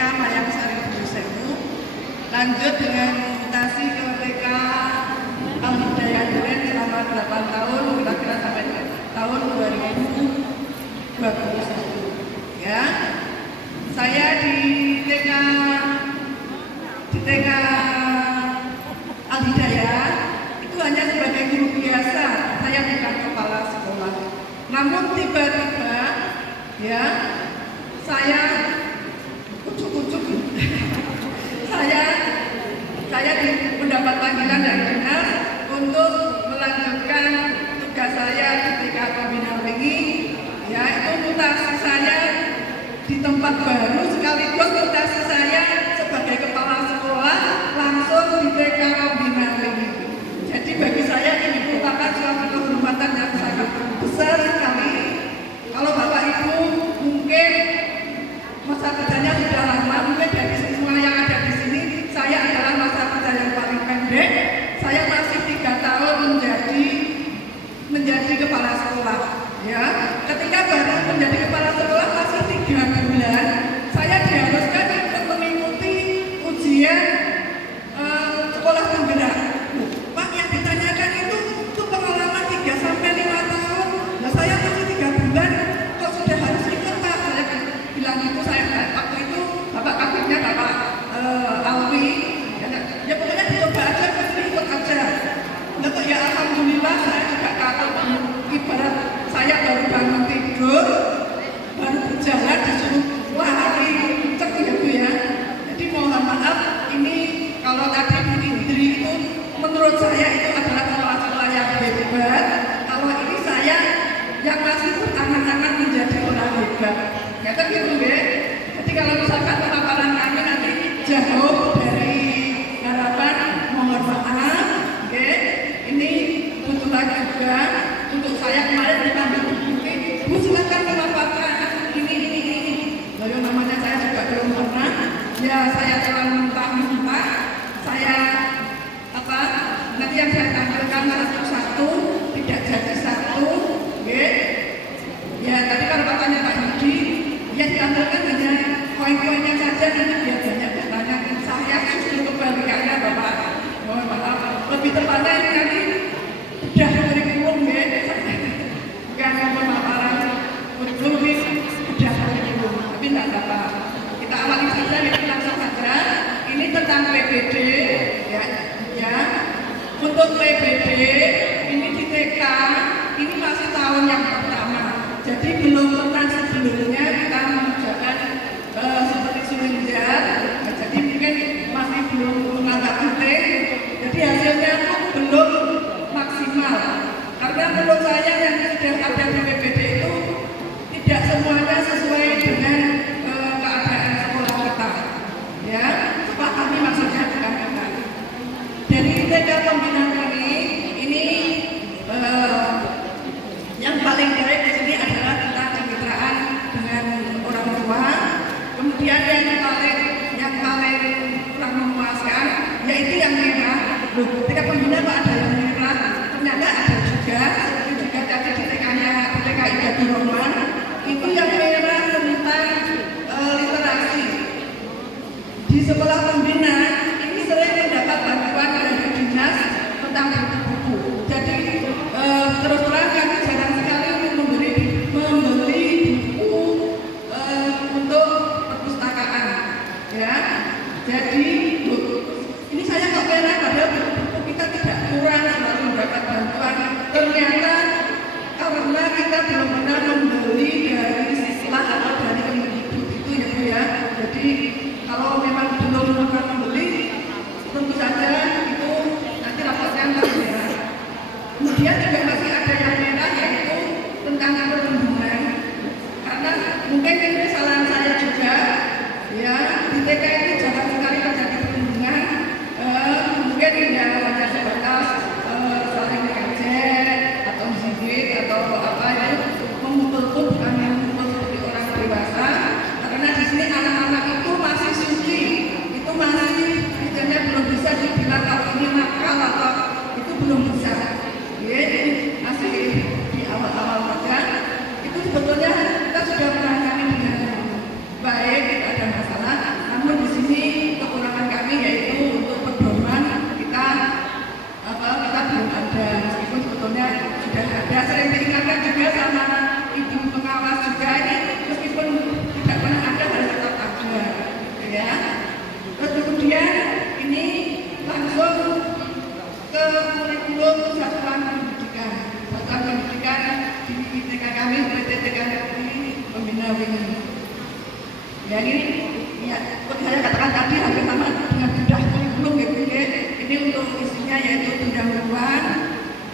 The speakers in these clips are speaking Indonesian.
Mayang Sari Sewu, lanjut dengan mutasi ke TK Al Hidayah Duren selama 8 tahun, kira-kira sampai tahun 2021. Ya, saya di TK Al Hidayah itu hanya sebagai guru biasa, saya bukan kepala sekolah. Namun tiba-tiba, ya, saya ucuk-ucuk, saya mendapat panggilan dari dinas untuk melanjutkan tugas saya di TK Pembinaan, yaitu mutasi saya di tempat baru sekaligus mutasi saya sebagai kepala sekolah langsung di TK Pembinaan. Jadi bagi saya ini merupakan suatu kehormatan yang sangat besar sekali. Kalau Bapak Ibu mungkin masa kerjanya sudah lama, mungkin dari semua yang ada di sini, saya adalah masa kerja yang paling pendek. Saya masih 3 tahun menjadi kepala sekolah. Ya, ketika baru menjadi kepala sekolah masih 3 bulan, saya diharuskan untuk mengikuti ujian sekolah penggerak. Pak, yang ditanyakan itu pengalaman 3 sampai 5 tahun. Nah, saya masih 3 bulan, kok sudah harus ikut Pak? Saya bilang itu, saya waktu itu Bapak Kabinnya Bapak Alwi, ya pokoknya dicoba aja, ikut aja. Untuk ya alhamdulillah saya juga takut, ibarat saya baru bangun tidur, baru berjalan disuruh lari cek ya Bu ya. Jadi mohon maaf, ini kalau tadi Bu Indri itu menurut saya itu adalah kepala sekolah yang hebat. Kalau ini saya yang masih anak-anak menjadi orang hebat. Ya kan gitu ya. Jadi kalau misalkan pemaparan kami nanti jauh dari harapan, mohon maaf. Oke, ini kebetulan juga untuk saya kemarin dipanggil Bu, silakan memaparkan ini. Lalu namanya saya juga belum pernah. Ya saya telah minta, saya nanti yang saya tampilkan satu-satu, tidak jadi satu. Oke. Ya tadi kalau katanya Pak Yudi, ya ditampilkan hanya poin-poinnya saja, nanti biar banyak bertanya. Saya justru kebalikannya Bapak. Mohon maaf, lebih tepatnya ini nanti sudah kurikulum ya. Bukan pemaparan kurikulum, ini sudah kurikulum, tapi tidak apa-apa. Kita awali saja, ini langsung saja. Ini tentang PBD, ya. Untuk PBD ini di TK ini masih tahun yang pertama, jadi belum pernah sebelumnya kita mengerjakan seperti semenjak. Jadi mungkin masih belum menganggap penting. Jadi hasilnya pun belum maksimal. Karena menurut saya yang sudah ada di PBD itu tidak semuanya sesuai dengan keadaan sekolah kita. Ya, sepahami maksudnya bukan kita. Dari TK Pembinaan ini yang paling baik di sini adalah kita kemitraan dengan orang tua. Kemudian yang paling kurang memuaskan yaitu yang merah. Ketika pembina Pak ada yang merah, ternyata ada juga tadi di TKI Jati Roman itu yang merah tentang literasi. Di sekolah pembina ini sering mendapat bantuan dari dinas tentang buku-buku. Jadi terus terang kami jarang sekali membeli buku untuk perpustakaan. Ya, jadi ini saya kok merah padahal buku kita tidak kurang, selalu mendapat bantuan. Ternyata karena kita belum pernah membeli dari sislah atau dari Kemendikbud itu ya Bu ya. Jadi kalau memang belum pernah membeli, tentu saja itu nanti rapatnya merah. Kemudian juga masih ada yang merah yaitu tentang perlindungan. Karena mungkin ini kesalahan saya juga, ya di TK ini jarang sekali terjadi perlindungan. Mungkin tidak hanya sebatas saling ngejek atau zikir atau apa itu, memukul pun bukan memukul seperti orang dewasa. Karena di sini anak-anak itu masih suci, itu masih istilahnya belum bisa dibilang kalau ini nakal atau itu belum bisa. Ya, masih di awal-awal saja. Itu sebetulnya kita sudah menangani dengan baik, tidak ada masalah. kami PT TKPI Pembina Wingi. Ya ini, ya seperti saya katakan tadi hampir sama dengan bedah kurikulum gitu ya. Ini untuk isinya yaitu pendahuluan,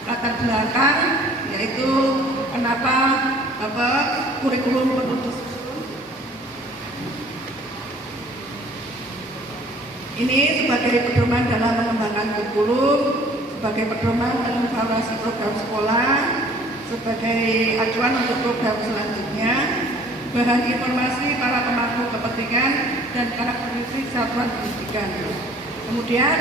latar belakang, yaitu kenapa kurikulum perlu disusun. Ini sebagai pedoman dalam mengembangkan kurikulum, sebagai pedoman dalam evaluasi program sekolah, sebagai acuan untuk program selanjutnya, bahan informasi para pemangku kepentingan dan karakteristik satuan pendidikan. Kemudian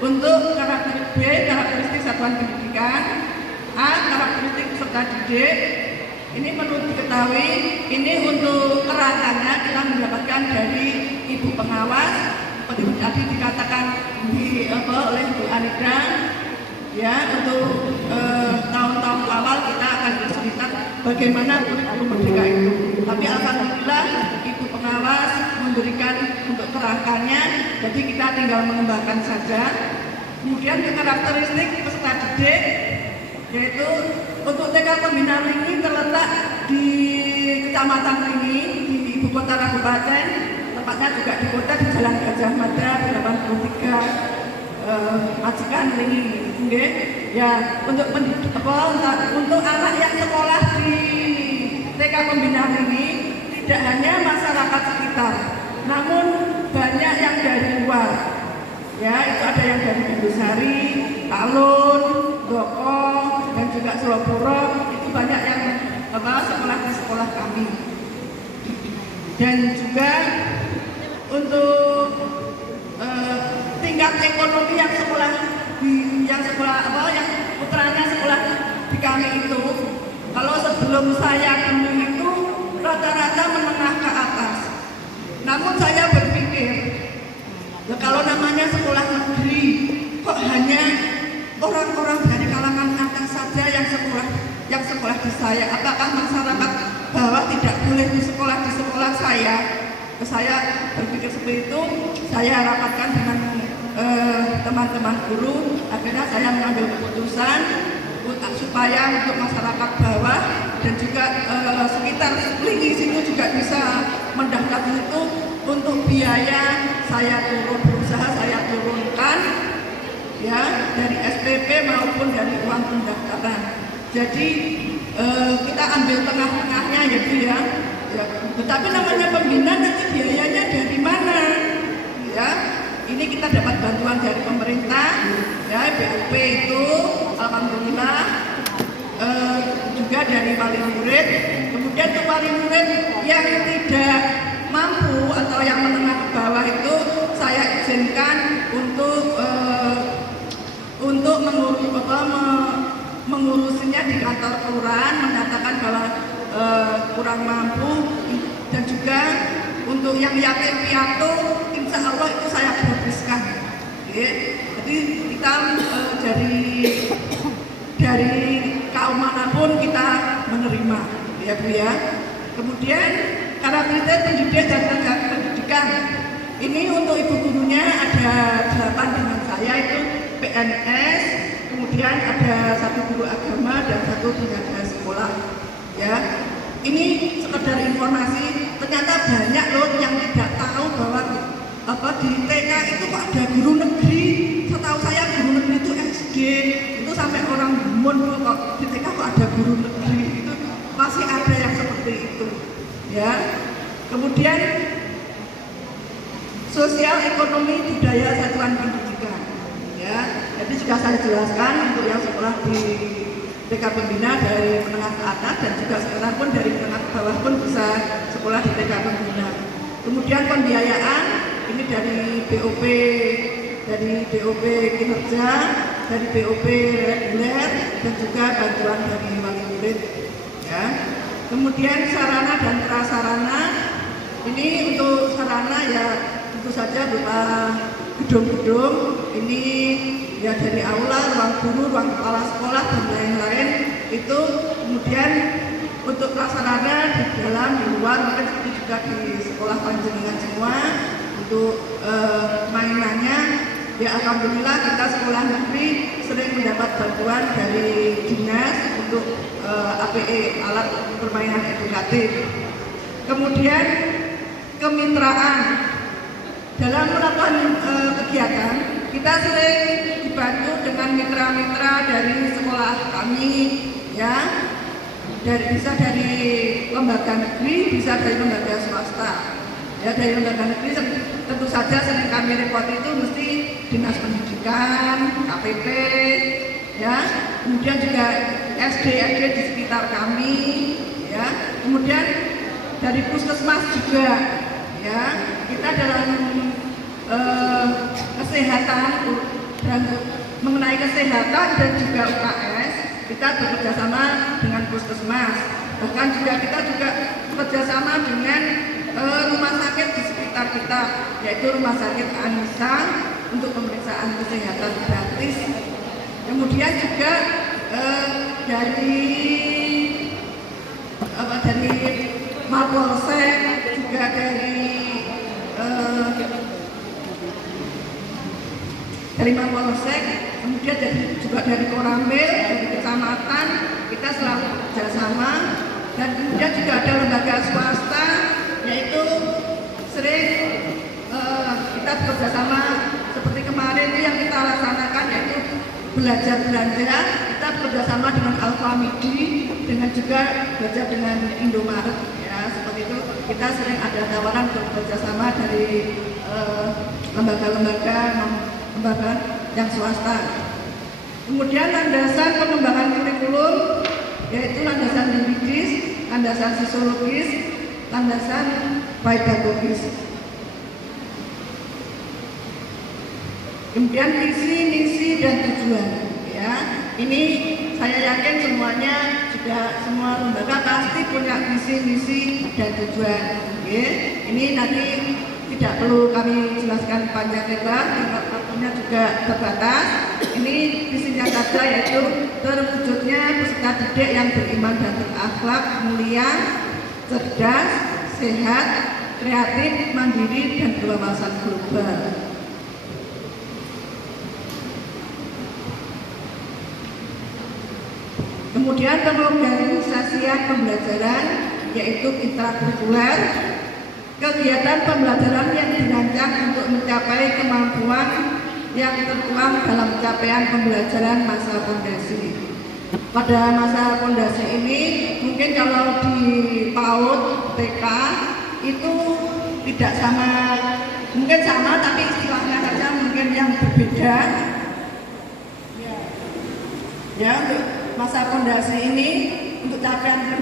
untuk karakteristik satuan pendidikan. A. Karakteristik peserta didik. Ini perlu diketahui, ini untuk kerangkanya kita mendapatkan dari ibu pengawas, seperti tadi dikatakan oleh Bu Anida. Ya, untuk tahun-tahun awal kita akan kesulitan bagaimana kurikulum merdeka itu. Tapi alhamdulillah ibu pengawas memberikan untuk kerangkanya, jadi kita tinggal mengembangkan saja. Kemudian karakteristik peserta didik, yaitu untuk TK Pembina Wingi terletak di Kecamatan Wingi, di ibu kota kabupaten, tempatnya juga di kota di Jalan Gajah Mada 83 Majikan Wingi. Okay. Ya, untuk anak yang sekolah di TK Pembina Wingi tidak hanya masyarakat sekitar, namun banyak yang dari luar. Ya, itu ada yang dari Bendusari, Talun, Doko, dan juga Surabaya. Itu banyak yang sekolah di sekolah kami. Dan juga untuk tingkat ekonomi yang putranya sekolah di kami itu, kalau sebelum saya dulu itu rata-rata menengah ke atas. Namun saya berpikir, ya kalau namanya sekolah negeri, kok hanya orang-orang dari kalangan atas saja yang sekolah di saya? Apakah masyarakat bawah tidak boleh di sekolah saya? Saya berpikir seperti itu. Saya rapatkan dengan teman-teman guru. Akhirnya saya mengambil keputusan supaya untuk masyarakat bawah dan juga sekitar Wingi situ juga bisa mendaftar itu, untuk biaya berusaha saya turunkan, ya, dari SPP maupun dari uang pendaftaran. Jadi kita ambil tengah-tengahnya gitu ya. Tetapi namanya pembina nanti biayanya dari mana? Ya, ini kita dapat bantuan dari pemerintah, ya, BUP itu alhamdulillah, juga dari wali murid. Kemudian untuk wali murid yang tidak mampu atau yang menengah ke bawah itu saya izinkan untuk mengurusinya di kantor kelurahan, menyatakan bahwa kurang mampu. Dan juga untuk yang yatim piatu, insya Allah itu saya gratiskan. Jadi kita dari kaum manapun kita menerima, ya Bu ya. Kemudian karakteristik pendidik dan tenaga pendidikan. Ini untuk ibu gurunya ada 8 dengan saya, itu PNS, kemudian ada 1 guru agama dan 1 tenaga sekolah. Ya, ini sekedar informasi. Ternyata banyak loh yang tidak tahu bahwa di TK itu kok ada guru negeri. Setahu saya guru negeri itu SD, itu sampai orang Bumun kok di TK kok ada guru negeri. Itu masih ada yang seperti itu. Ya, kemudian sosial ekonomi budaya satuan pendidikan. Ya, jadi sudah saya jelaskan untuk yang sekolah di TK Pembina dari menengah ke atas, dan juga sekarang pun dari menengah ke bawah pun bisa sekolah di TK Pembina. Kemudian pembiayaan ini dari BOP kinerja, dari BOP reguler, dan juga bantuan dari wali murid. Ya. Kemudian sarana dan prasarana, ini untuk sarana ya tentu saja berupa gedung-gedung, ini ya dari aula, ruang guru, ruang kepala sekolah dan lain-lain itu. Kemudian untuk prasarana di dalam, di luar, mungkin itu juga di sekolah panjenengan semua. Untuk mainannya, ya alhamdulillah kita sekolah negeri sering mendapat bantuan dari dinas untuk untuk APE, alat permainan edukatif. Kemudian kemitraan. Dalam melakukan kegiatan, kita sering dibantu dengan mitra-mitra dari sekolah kami, ya, bisa dari lembaga negeri, bisa dari lembaga swasta. Ya, dari lembaga negeri tentu saja sering kami repot itu mesti dinas pendidikan, KPP, ya, kemudian juga SD di sekitar kami, ya, kemudian dari puskesmas juga, ya, kita dalam kesehatan dan mengenai kesehatan dan juga UKS kita bekerjasama dengan puskesmas, bahkan kita juga bekerjasama dengan rumah sakit di sekitar kita, yaitu rumah sakit Anissa untuk pemeriksaan kesehatan gratis. Kemudian juga dari Mapolsek, juga dari Mapolsek, kemudian juga dari Koramil, dari kecamatan, kita selalu bekerjasama. Dan kemudian juga ada lembaga swasta, yaitu sering kita bekerjasama seperti kemarin itu yang kita laksanakan, yaitu belajar belanja. Kita bekerjasama dengan Alfamidi, dengan juga belajar dengan Indomaret, ya, seperti itu. Kita sering ada tawaran untuk bekerjasama dari lembaga-lembaga yang swasta. Kemudian landasan pengembangan kurikulum, yaitu landasan yuridis, landasan sosiologis, landasan pedagogis. Kemudian visi, misi, dan tujuan. Ya, ini saya yakin semuanya juga semua lembaga pasti punya visi, misi, dan tujuan. Oke, ini nanti tidak perlu kami jelaskan panjang lebar, waktunya juga terbatas. Ini visinya saja, yaitu terwujudnya peserta didik yang beriman dan berakhlak mulia, cerdas, sehat, kreatif, mandiri, dan berwawasan global. Kemudian pengorganisasian pembelajaran, yaitu intrakurikuler, kegiatan pembelajaran yang dirancang untuk mencapai kemampuan yang tertuang dalam capaian pembelajaran masa fondasi. Pada masa fondasi ini, mungkin kalau di PAUD, TK itu tidak sama, mungkin sama tapi istilahnya saja mungkin yang berbeda. Ya, untuk masa fondasi ini, untuk capaian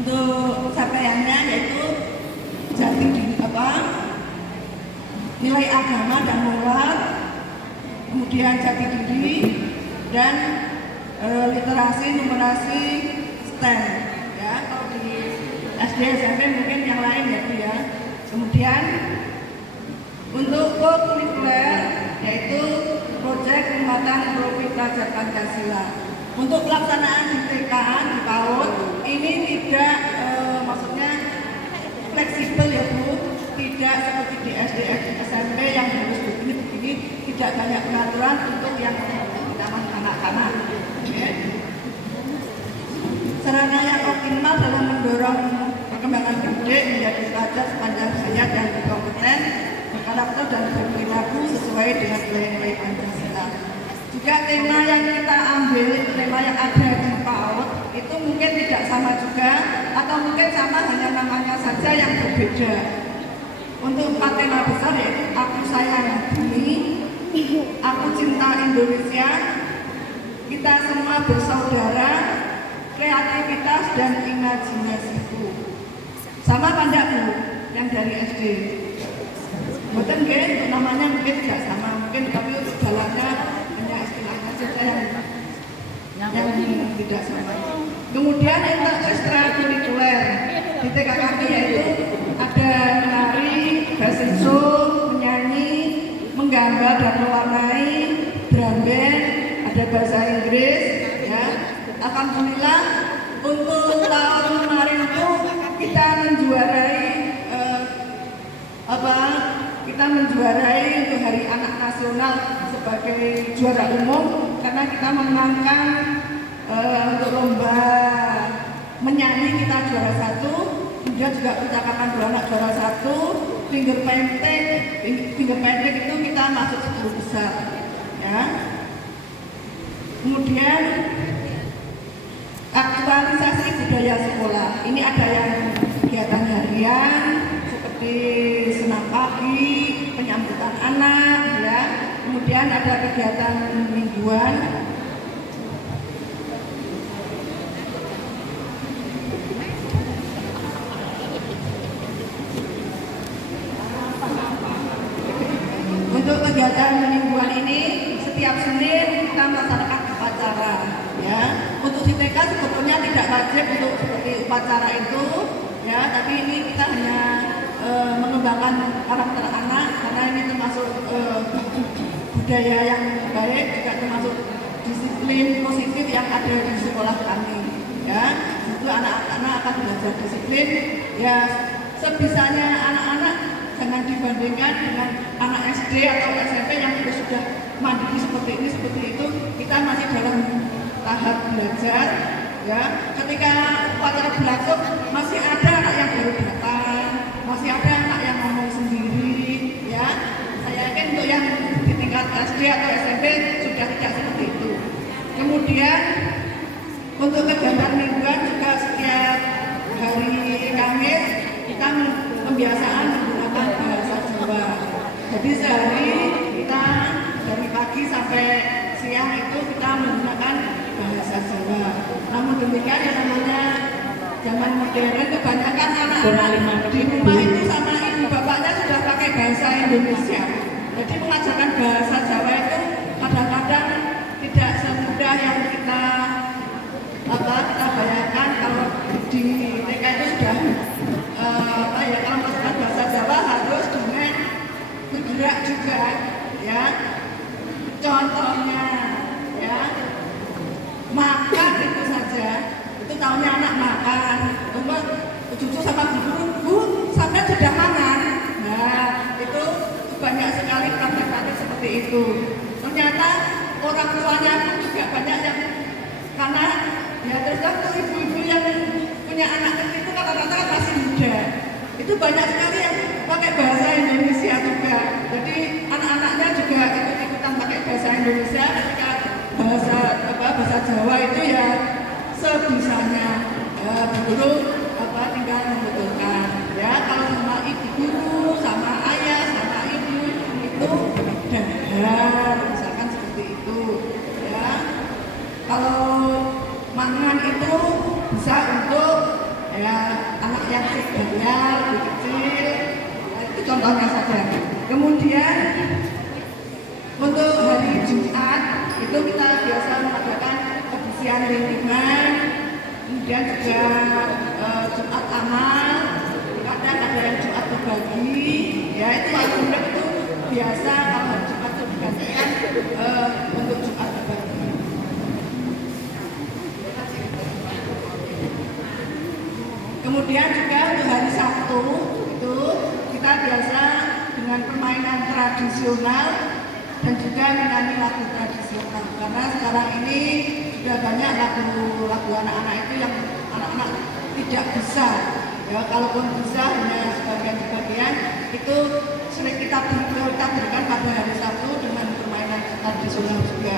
untuk capaiannya yaitu nilai agama dan moral, kemudian jati diri, dan literasi, numerasi, STEM. Ya, kalau di SD SMP mungkin yang lain ya. Kemudian untuk kurikuler yaitu proyek penguatan profil pelajar Pancasila. Untuk pelaksanaan di TK, di PAUD ini tidak maksudnya fleksibel ya Bu, tidak seperti di SD SMP yang harus begini, tidak banyak pengaturan untuk yang anak-anak. Sarana yang optimal dalam mendorong perkembangan didik menjadi pelajar sepanjang hayat yang berkompeten, berkarakter dan berperilaku sesuai dengan nilai-nilai Pancasila. Juga tema yang kita ambil, tema yang ada di PAUD itu mungkin tidak sama juga, atau mungkin sama hanya namanya saja yang berbeda. Untuk 4 tema besar yaitu Aku Sayang Bumi, Aku Cinta Indonesia, Kita Semua Bersaudara, Kreativitas dan Imajinasiku. Sama pandak Bu, yang dari SD. Mungkin untuk namanya mungkin tidak sama, mungkin tapi untuk jalannya hanya istilahnya saja yang tidak sama. Kemudian untuk ekstrakurikuler di TK kami yaitu ada menari, basisho, menyanyi, menggambar dan mewarnai, bahasa Inggris ya. Alhamdulillah untuk tahun kemarin itu kita menjuarai kita menjuarai untuk Hari Anak Nasional sebagai juara umum karena kita memenangkan untuk lomba menyanyi kita juara 1, kemudian juga percakapan beranak juara 1, finger painting itu kita masuk 10 besar ya. Kemudian aktualisasi budaya sekolah, ini ada yang kegiatan harian seperti senam pagi, penyambutan anak ya, kemudian ada kegiatan mingguan. Untuk kegiatan mingguan ini setiap Senin kita melaksanakan upacara ya. Untuk di TK sebetulnya tidak wajib untuk seperti upacara itu ya, tapi ini kita hanya mengembangkan karakter anak karena ini termasuk budaya yang baik, juga termasuk disiplin positif yang ada di sekolah kami ya. Itu anak-anak akan belajar disiplin ya, sebisanya anak-anak jangan dibandingkan dengan anak SD atau SMP yang sudah mandiri seperti ini seperti itu. Kita masih dalam tahap belajar ya. Ketika upacara berlangsung masih ada anak yang baru datang, masih ada anak yang ngomong sendiri ya. Saya yakin untuk yang di tingkat SD atau SMP sudah tidak seperti itu. Kemudian untuk kegiatan mingguan juga setiap hari Kamis kita pembiasaan menggunakan bahasa Jawa. Jadi sehari kita dari pagi sampai siang itu kita menggunakan bahasa Jawa. Namun demikian yang namanya zaman modern kebanyakan anak-anak di rumah itu sama ibu bapaknya sudah pakai bahasa Indonesia. Jadi mengajarkan bahasa Jawa itu kadang-kadang tidak semudah yang kita bayangkan. Kalau di TK itu sudah kalau mengajarkan bahasa Jawa harus dengan bergerak juga ya. Contohnya ya, makan itu saja, itu tahunya anak makan, cucu sama bu sampai sudah makan. Nah itu banyak sekali praktik-praktik seperti itu. Ternyata orang tuanya pun juga banyak yang karena ya terus ibu-ibu yang punya anak kecil itu rata-rata masih muda. Itu banyak sekali yang pakai bahasa Indonesia juga. Jadi anak-anaknya juga ikut-ikutan pakai bahasa Indonesia. Ketika bahasa Jawa itu ya sebisanya ya, guru tinggal membetulkan ya. Kalau sama ibu guru, sama ayah, sama ibu itu dahar, misalkan seperti itu ya. Kalau mangan itu bisa untuk ya anak yang sebenarnya lebih kecil, itu contohnya saja. Kemudian untuk hari Jumat itu kita biasa mengadakan kebersihan lingkungan, kemudian juga Jumat amal, kadang ada yang Jumat berbagi, ya itu alhamdulillah itu biasa kalau hari Jumat itu digantikan untuk Jumat berbagi. Kemudian juga untuk hari Sabtu itu kita biasa dengan permainan tradisional dan juga menyanyi lagu tradisional, karena sekarang ini sudah banyak lagu anak-anak itu yang anak-anak tidak bisa ya, kalaupun bisa hanya sebagian-sebagian itu sering kita berikan pada hari Sabtu dengan permainan tradisional juga.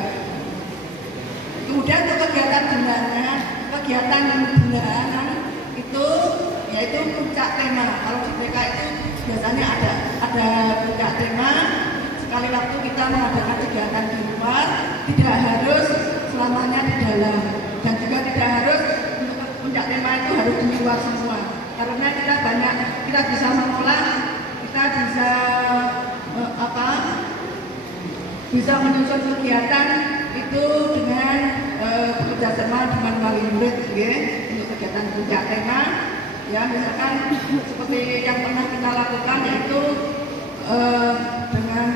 Kemudian untuk kegiatan bulanan itu yaitu puncak tema. Kalau di TK itu biasanya ada puncak tema. Sekali waktu kita mengadakan kegiatan di luar, tidak harus selamanya di dalam, dan juga tidak harus untuk puncak tema itu harus di luar semua. Karena kita bisa mengolah, kita bisa menyusun kegiatan itu dengan bekerja sama dengan wali murid ya, untuk kegiatan puncak tema. Ya misalkan seperti yang pernah kita lakukan yaitu dengan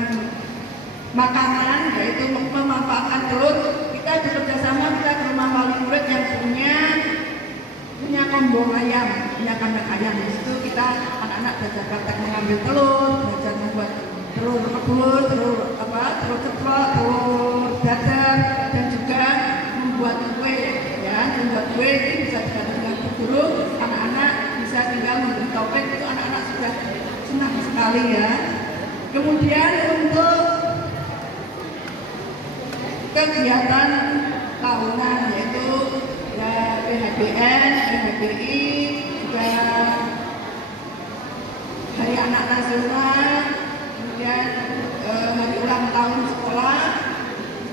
makanan, yaitu memanfaatkan telur, kita kita bekerja sama, kita ke rumah wali murid yang punya kombong ayam, punya kandang ayam. Di situ kita anak-anak belajar praktek mengambil telur, belajar membuat telur rebus, telur ceplok, telur dadar, dan juga membuat kue. Ya, membuat kue ini bisa dengan guru, anak-anak bisa tinggal memberi topeng, itu anak-anak sudah senang sekali ya. Kemudian untuk kegiatan tahunan yaitu ya PHBN, PHBI, juga Hari Anak Nasional, kemudian hari ulang tahun sekolah,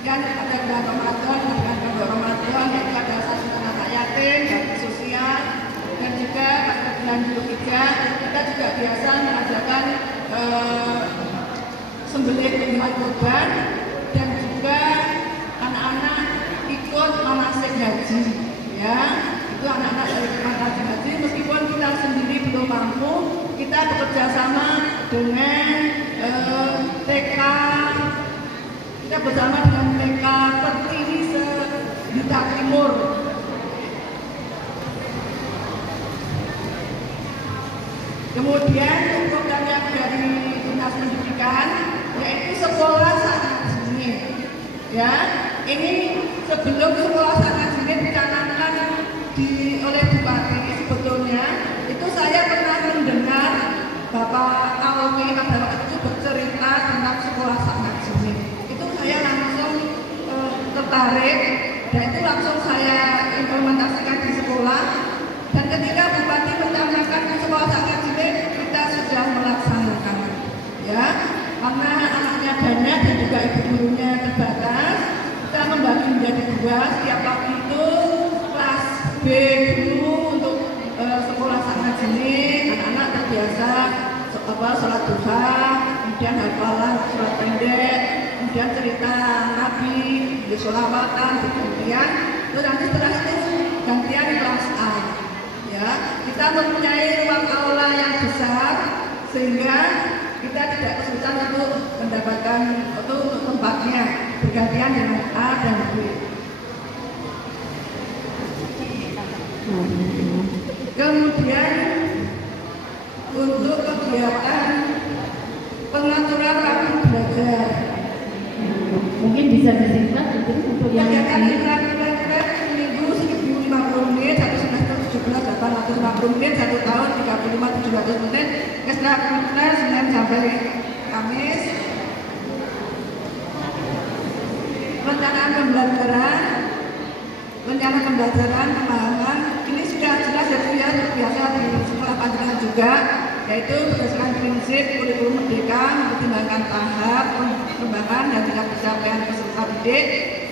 dan ada bulan Ramadan, bulan Ramadan yaitu ada satu anak yatim, bakti sosial, dan juga pada bulan Dzulhijjah kita juga biasa mengadakan sembelih penyembah kurban, dan juga anak-anak ikut manasik haji. Ya, itu anak-anak dari manasik haji. Meskipun kita sendiri belum mampu, kita bekerja sama dengan TK. Kita bersama dengan TK Pertiwi se-Blitar Timur. Kemudian program yang dari Dinas Pendidikan yaitu sekolah sangat dini. Ya, ini sebelum sekolah sangat dini dicanangkan oleh Bupati, sebetulnya itu saya pernah mendengar Bapak Alwi pada waktu itu bercerita tentang sekolah sangat dini. Itu saya langsung tertarik, dan itu langsung saya implementasikan di sekolah. Dan ketika Bupati mencanangkan sekolah sangat dini, kita sudah melaksanakan. Ya, karena anaknya banyak dan juga ibu gurunya terbatas, kita membagi menjadi dua. Setiap pagi itu kelas B dulu untuk sekolah sangat dini, anak-anak terbiasa sholat duha, kemudian hafalan surat pendek, kemudian cerita Nabi, sholawatan, kemudian terus nanti setelah itu gantian kelas A. Ya, kita mempunyai ruang aula yang besar sehingga kita tidak kesulitan untuk mendapatkan untuk tempatnya, bergantian dengan A dan B. Kemudian untuk kegiatan pengaturan waktu belajar, mungkin bisa disingkat untuk yang kegiatan belajar seminggu 1050 menit, satu semester 17 850 menit, 1 tahun 35 700 menit, ekstrakurikuler Senin sampai Kamis. Rencana pembelajaran pemahaman ini sudah jelas ya, biasa di sekolah panjenengan juga, yaitu berdasarkan prinsip kurikulum merdeka, mempertimbangkan tahap perkembangan dan tingkat pencapaian peserta didik,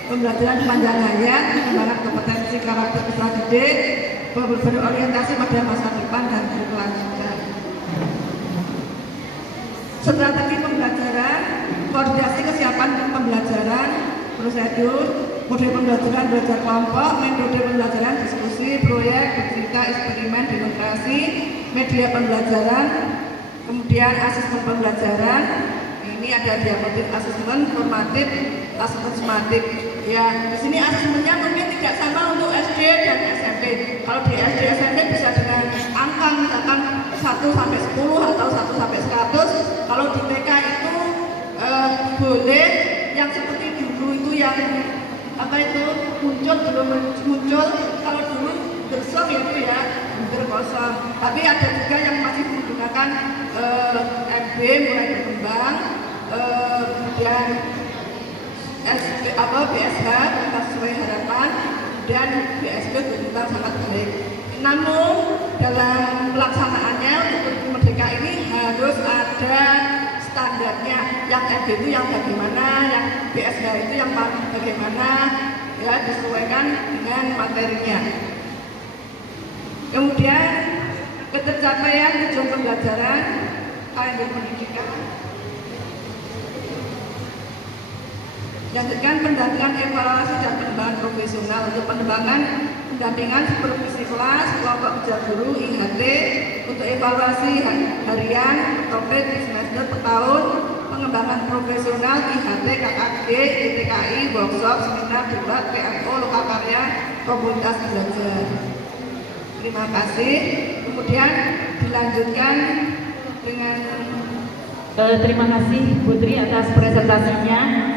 pembelajaran sepanjang hayat, pengembangan kompetensi karakter peserta didik, berorientasi pada masa depan dan berkelanjutan. Strategi pembelajaran, koordinasi kesiapan pembelajaran, prosedur, model pembelajaran belajar kelompok, metode pembelajaran diskusi, proyek, bercerita, eksperimen, demonstrasi, media pembelajaran, kemudian asesmen pembelajaran. Ini ada diapotik asesmen, formatif, asesmen sumatif. Ya, di sini asesmennya mungkin tidak sama untuk SD dan SMP. Kalau di SD SMP bisa dengan angka misalkan 1 sampai 10 atau 1 sampai 100. Kalau di TK itu boleh yang seperti dulu itu yang muncul belum muncul. Kalau dulu bersong itu ya kosong. Tapi ada juga yang masih menggunakan MB mulai berkembang, kemudian BSH sesuai harapan, dan BSB berkembang sangat baik. Namun dalam pelaksanaannya untuk merdeka ini harus ada standarnya. Yang MB itu yang bagaimana, yang BSH itu yang bagaimana, ya disesuaikan dengan materinya. Kemudian ketercapaian tujuan pembelajaran kalender pendidikan. Lanjutkan pendampingan evaluasi dan pengembangan profesional. Untuk pendampingan supervisi kelas, kelompok kerja guru, IHT, untuk evaluasi harian, topik, semester, per tahun, pengembangan profesional, IHT, KKG, ITKI, workshop seminar debat PMO Lokakarya Komunitas Belajar. Terima kasih. Kemudian dilanjutkan dengan Terima kasih Putri atas presentasinya.